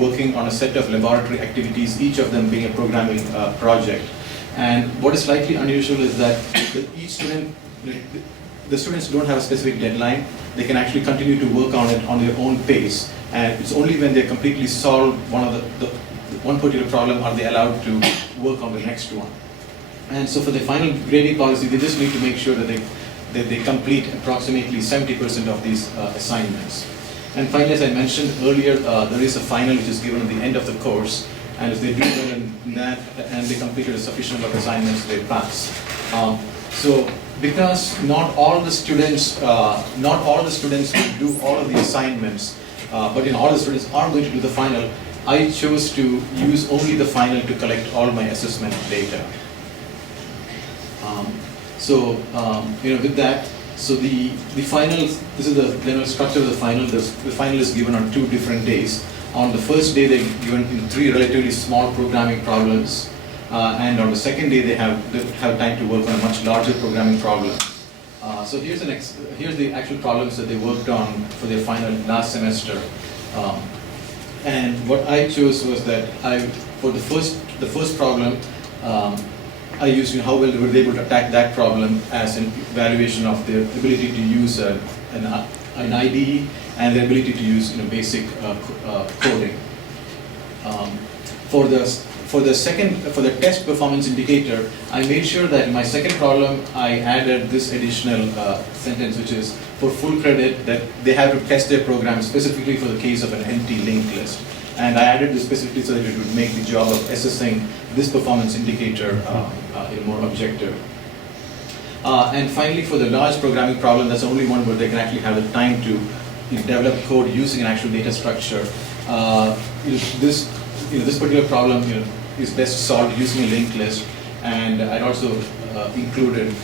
working on a set of laboratory activities, each of them being a programming project. And what is slightly unusual is that each student, the students don't have a specific deadline. They can actually continue to work on it on their own pace. And it's only when they completely solve one particular problem are they allowed to work on the next one. And so for the final grading policy, they just need to make sure that they complete approximately 70% of these assignments. And finally, as I mentioned earlier, there is a final which is given at the end of the course, and if they do well in that and they completed a sufficient number of assignments, they pass. So because not all the students will do all of the assignments, but all the students are going to do the final, I chose to use only the final to collect all my assessment data. With that, so the finals, this is the general structure of the final. The final is given on 2 different days. On the first day, they're given in 3 relatively small programming problems, and on the second day, they have time to work on a much larger programming problem. So here's the actual problems that they worked on for their final last semester. And what I chose was that for the first problem, I used how well they were able to attack that problem as an evaluation of their ability to use an IDE and their ability to use basic coding. For the test performance indicator, I made sure that in my second problem I added this additional sentence, which is for full credit that they have to test their program specifically for the case of an empty linked list. And I added this specifically so that it would make the job of assessing this performance indicator more objective. And finally, for the large programming problem, that's the only one where they can actually have the time to develop code using an actual data structure. This particular problem is best solved using a linked list, and I'd also included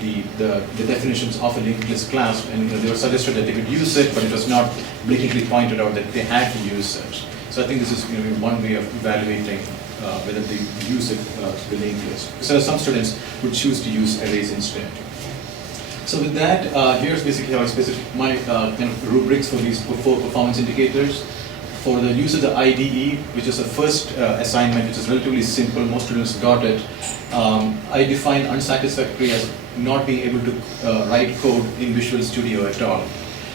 the definitions of a linked list class, and they were suggested that they could use it, but it was not blatantly pointed out that they had to use it. So I think this is one way of evaluating whether they use it the linked list. So some students would choose to use arrays instead. So with that, here's basically how I specify my kind of rubrics for these 4 performance indicators. For the use of the IDE, which is the first assignment, which is relatively simple, most students got it. I define unsatisfactory as not being able to write code in Visual Studio at all.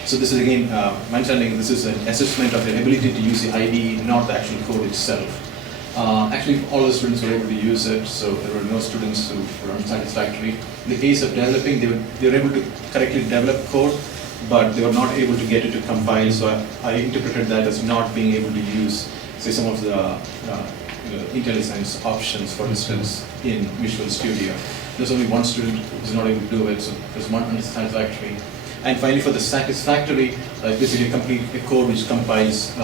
So this is again, my understanding, this is an assessment of your ability to use the IDE, not the actual code itself. Actually, all the students were able to use it, so there were no students who were unsatisfactory. In the case of developing, they were able to correctly develop code, but they were not able to get it to compile, so I interpreted that as not being able to use, say, some of the IntelliSense options, for instance, in Visual Studio. There's only one student who is not able to do it, so there's one unsatisfactory. And finally, for the satisfactory, basically complete a code which compiles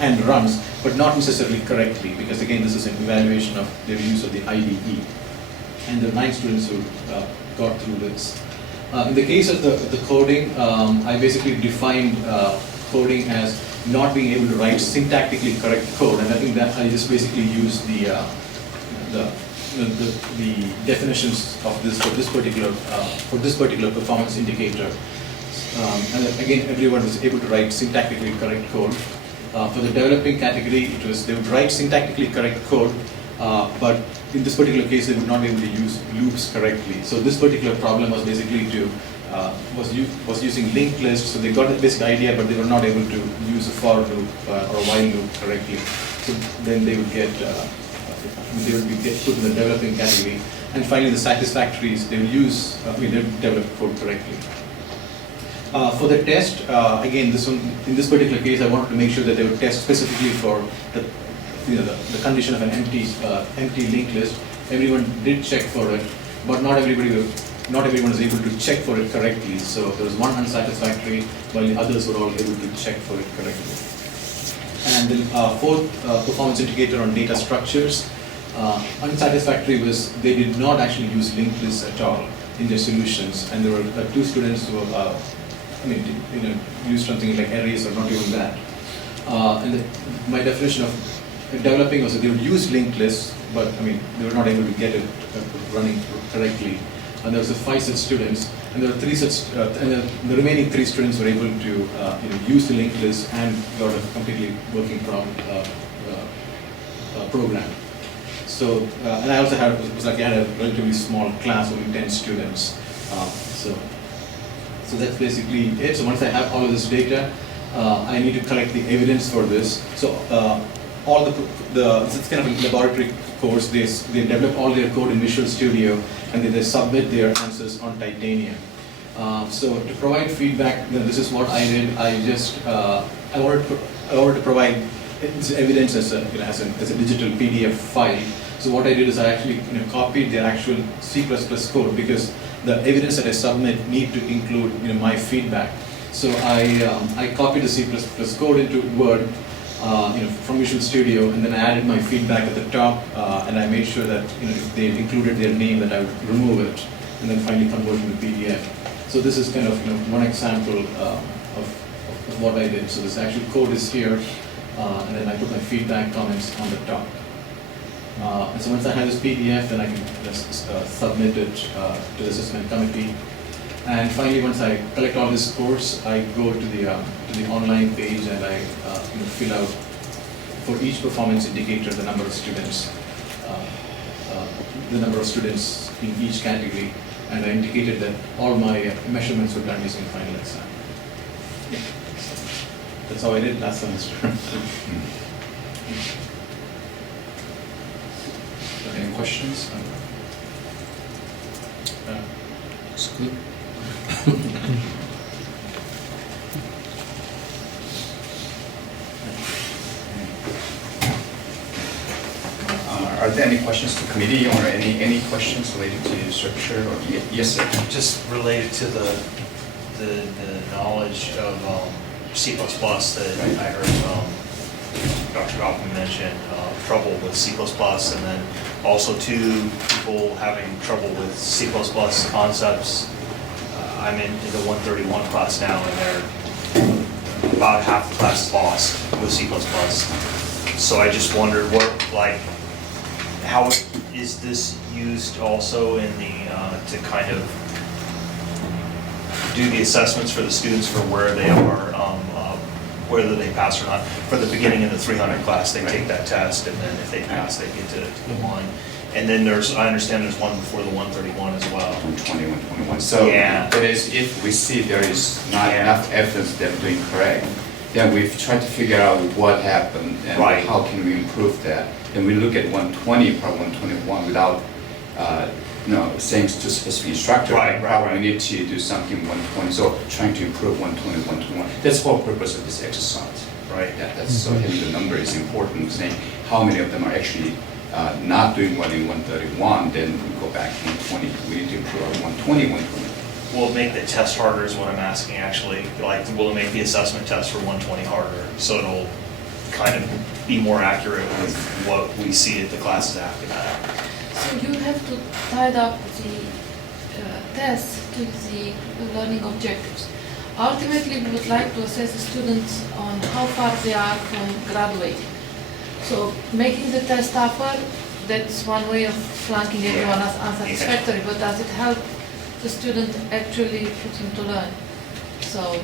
and runs, but not necessarily correctly, because again, this is an evaluation of their use of the IDE. and there were 9 students who got through this. In the case of the coding, I basically defined coding as not being able to write syntactically correct code, and I think that I just basically used the definitions of this for this particular performance indicator. And again, everyone was able to write syntactically correct code. For the developing category, it was they would write syntactically correct code, but in this particular case, they would not be able to use loops correctly. So this particular problem was basically was using linked lists. So they got the basic idea, but they were not able to use a for loop or a while loop correctly. So then they would get put in the developing category. And finally, the satisfactories, they will use, they would develop code correctly. For the test, again, in this particular case, I wanted to make sure that they would test specifically for the condition of an empty linked list. Everyone did check for it, but not everyone was able to check for it correctly. So there was one unsatisfactory, while the others were all able to check for it correctly. And the fourth performance indicator on data structures, unsatisfactory was they did not actually use linked lists at all in their solutions, and there were 2 students who used something like arrays or not even that. My definition of developing was that they would use linked lists, but they were not able to get it running correctly. And there was 5 such students, and there were 3 such, and the remaining 3 students were able to use the linked list and got a completely working program. So, and I also had a relatively small class, only 10 students. So that's basically it. So once I have all of this data, I need to collect the evidence for this. So all it's kind of a laboratory course. They develop all their code in Visual Studio, and then they submit their answers on Titanium. So to provide feedback, this is what I did. I wanted to provide evidence as a digital PDF file. So what I did is I actually copied their actual C++ code, because the evidence that I submit need to include my feedback. So I copied the C++ code into Word from Visual Studio, and then I added my feedback at the top, and I made sure that if they included their name, that I would remove it, and then finally convert it to PDF. So this is kind of one example of what I did. So this actual code is here, and then I put my feedback comments on the top. And so once I have this PDF, then I can just submit it to the assessment committee. And finally, once I collect all this scores, I go to the online page, and I fill out for each performance indicator the number of students in each category, and I indicated that all my measurements were done using final exam. Yeah. That's how I did last semester. Any questions? It's good. Are there any questions to committee, or any questions related to structure? Or yes, sir. Just related to the knowledge of C++ that I heard Dr. Kaufman mention, trouble with C++, and then also 2 people having trouble with C++ concepts. I'm in the 131 class now, and they're about half the class is lost with C++. So I just wondered how is this used also in to kind of do the assessments for the students for where they are, whether they pass or not. For the beginning of the 300 class, they take that test, and then if they pass, they get to the one. And then I understand there's one before the 131 as well. 120, 121. So that is, if we see there is not enough evidence that we're doing correct, then we've tried to figure out what happened and how can we improve that. Then we look at 120 or 121 without saying to specific instructor, we need to do something 120. So trying to improve 120, 121. That's the whole purpose of this exercise, right? So having the number is important, saying how many of them are actually not doing well in 131, then we go back to 120. We need to improve on 120, 121. Will it make the test harder is what I'm asking, actually. Will it make the assessment test for 120 harder, so it'll kind of be more accurate with what we see at the classes after that? So you have to tie up the tests to the learning objectives. Ultimately, we would like to assess the students on how far they are from graduating. So making the test tougher, that's one way of flanking everyone as unsatisfactory, but does it help the student actually put him to learn? So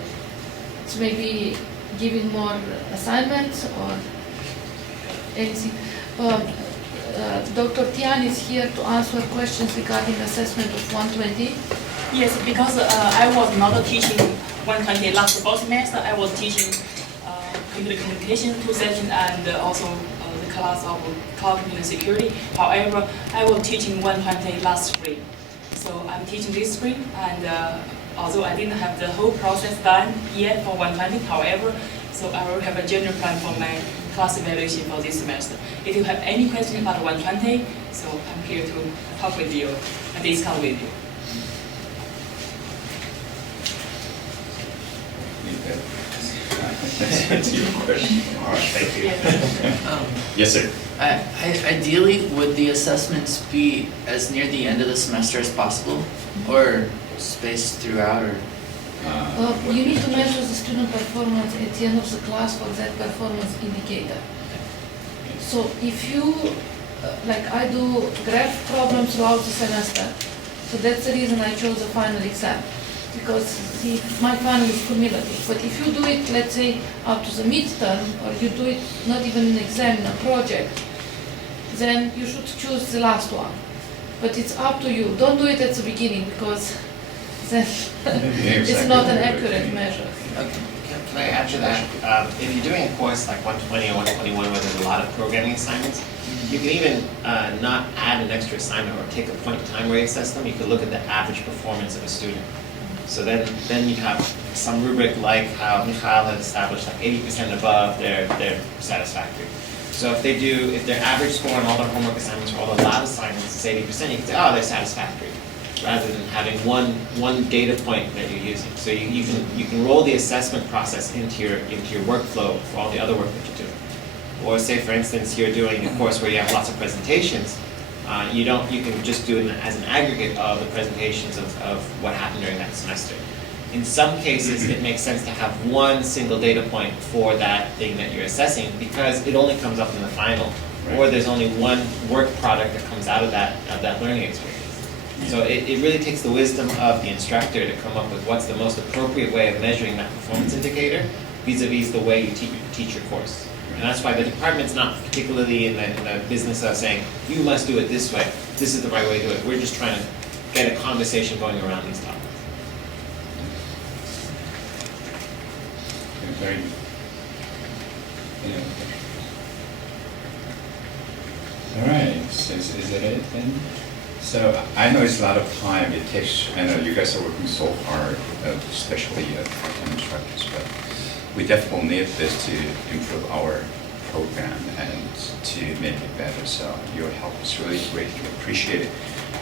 it's maybe giving more assignments or anything. Dr. Tian is here to answer questions regarding assessment of 120. Yes, because I was not teaching 120 last fall semester. I was teaching computer communication 2 sessions and also the class of cloud computing security. However, I was teaching 120 last spring. So I'm teaching this spring, and although I didn't have the whole process done yet for 120, however, so I will have a general plan for my class evaluation for this semester. If you have any question about 120, so I'm here to talk with you and discuss with you. That's your question. All right, thank you. Yes, sir. Ideally, would the assessments be as near the end of the semester as possible, or spaced throughout, or? You need to measure the student performance at the end of the class for that performance indicator. So if you, like I do graph problems throughout the semester, so that's the reason I chose the final exam, because my final is cumulative. But if you do it, let's say, up to the midterm, or you do it not even in an exam, in a project, then you should choose the last one. But it's up to you. Don't do it at the beginning, because then it's not an accurate measure. Can I add to that? If you're doing a course like 120 or 121 where there's a lot of programming assignments, you can even not add an extra assignment or take a point in time where you assess them. You could look at the average performance of a student. So then you have some rubric like how Mikhail has established, like 80% above, they're satisfactory. So if their average score on all their homework assignments or all the lab assignments is 80%, you can say, oh, they're satisfactory, rather than having one data point that you're using. So you can roll the assessment process into your workflow for all the other work that you're doing. Or say, for instance, you're doing a course where you have lots of presentations. You can just do it as an aggregate of the presentations of what happened during that semester. In some cases, it makes sense to have one single data point for that thing that you're assessing, because it only comes up in the final, or there's only one work product that comes out of that learning experience. So it really takes the wisdom of the instructor to come up with what's the most appropriate way of measuring that performance indicator vis-a-vis the way you teach your course. And that's why the department's not particularly in the business of saying, you must do it this way, this is the right way to do it. We're just trying to get a conversation going around these topics. Very good. Any other questions? All right, so is that it then? So I know it's a lot of time it takes. I know you guys are working so hard, especially part-time instructors, but we definitely need this to improve our program and to make it better. So your help is really greatly appreciated.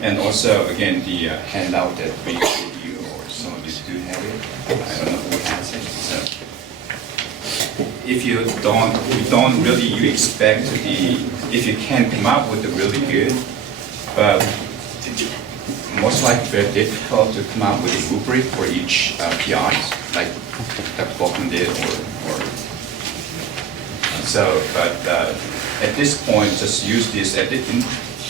And also, again, the handout that we gave you, or some of you do have it. I don't know who has it. So if you don't really, you expect if you can come up with a really good, but most likely very difficult to come up with a rubric for each PI, like Dr. Bachman did, or so. But at this point, just use this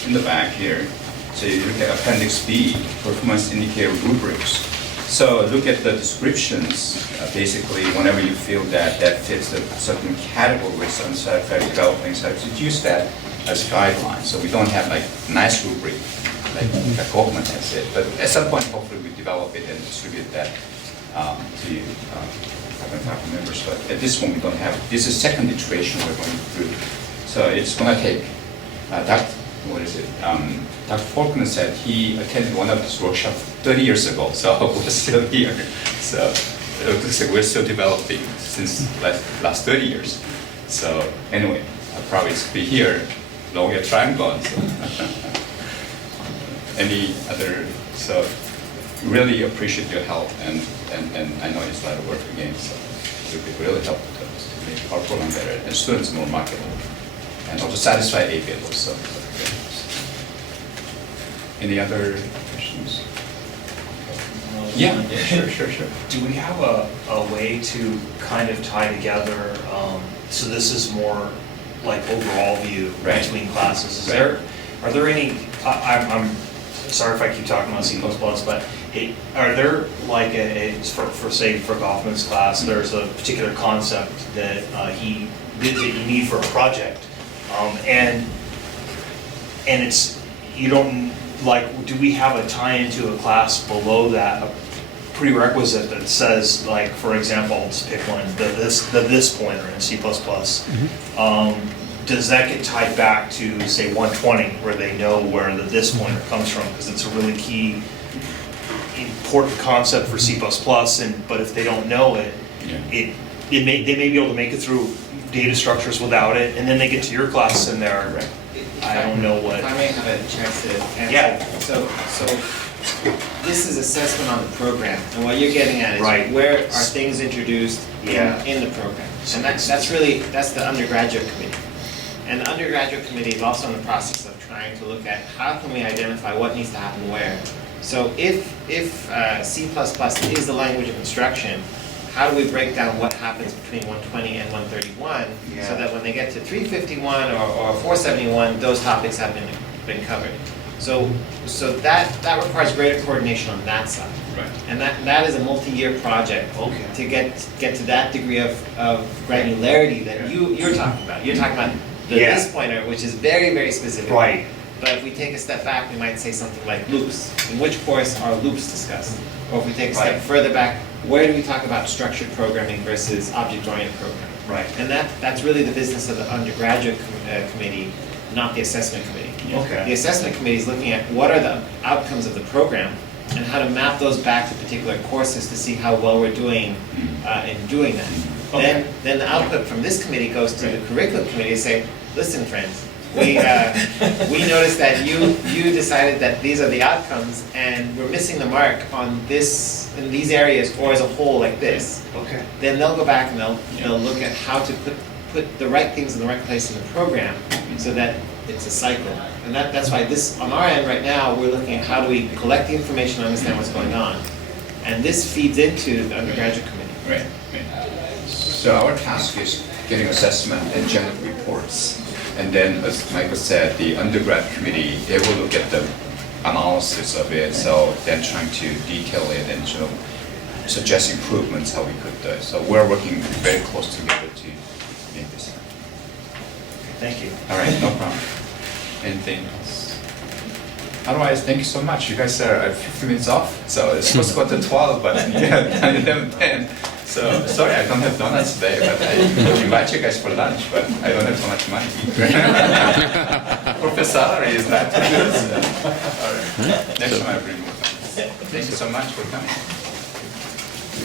in the back here. So you look at Appendix B, performance indicator rubrics. So look at the descriptions. Basically, whenever you feel that fits a certain category, some certified developing certificates, use that as guidelines. So we don't have like nice rubric like Goldman has it. But at some point, hopefully, we develop it and distribute that to faculty members. But at this point, we don't have it. This is second iteration we're going through. So it's going to take. Dr. Faulkner said he attended one of this workshops 30 years ago, so we're still here. So it looks like we're still developing since last 30 years. So anyway, I'll probably be here long after I'm gone. So. Any other? So really appreciate your help, and I know it's a lot of work again, so it would be really helpful to us to make our program better and students more marketable, and also satisfy ABET also. Any other questions? Yeah, sure. Do we have a way to kind of tie together, so this is more like overall view Right. between classes? Is Right. are there any, I'm sorry if I keep talking about C++, but are there like for say for Goffman's class, there's a particular concept that that you need for a project, and it's, you don't, like, do we have a tie into a class below that, a prerequisite that says, like, for example, let's pick one, the this pointer in C++, does that get tied back to, say, 120, where they know where the this pointer comes from, because it's a really key, important concept for C++, but if they don't know it, Yeah. they may be able to make it through data structures without it, and then they get to your class and they're, Right. I don't know what. If I may have a chance to answer. Yeah. So this is assessment on the program, and what you're getting at is Right. where are things introduced Yeah. in the program? And that's the undergraduate committee. And the undergraduate committee is also in the process of trying to look at how can we identify what needs to happen where. So if C++ is the language of instruction, how do we break down what happens between 120 and 131 so that when they get to 351 or 471, those topics have been covered. So that requires greater coordination on that side. Right. And that is a multi-year project Okay. to get to that degree of granularity that you're talking about. You're talking about the Yeah. this pointer, which is very, very specific. Right. But if we take a step back, we might say something like loops. In which course are loops discussed? Or if we take a step Right. further back, where do we talk about structured programming versus object-oriented programming? Right. And that's really the business of the undergraduate committee, not the assessment committee. Okay. The assessment committee is looking at what are the outcomes of the program and how to map those back to particular courses to see how well we're doing in doing that. Okay. Then the output from this committee goes to the curriculum committee to say, listen, friends, we noticed that you decided that these are the outcomes and we're missing the mark on this in these areas or as a whole like this. Okay. Then they'll go back and they'll look at how to put the right things in the right place in the program so that it's a cycle. And that's why this, on our end right now, we're looking at how do we collect the information, understand what's going on. And this feeds into the undergraduate committee. Right. So our task is getting assessment and generate reports. And then, as Michael said, the undergrad committee, they will look at the analysis of it, so then trying to detail it and suggest improvements how we could do it. So we're working very close together to make this happen. Thank you. All right, no problem. Anything else? Otherwise, thank you so much. You guys are 15 minutes off, so it's supposed to go to 12, but yeah, 11:10. So sorry, I don't have donuts today, but I would invite you guys for lunch, but I don't have so much money. Professor salary is not too good. So. All right. Next time I bring more. Thank you so much for coming.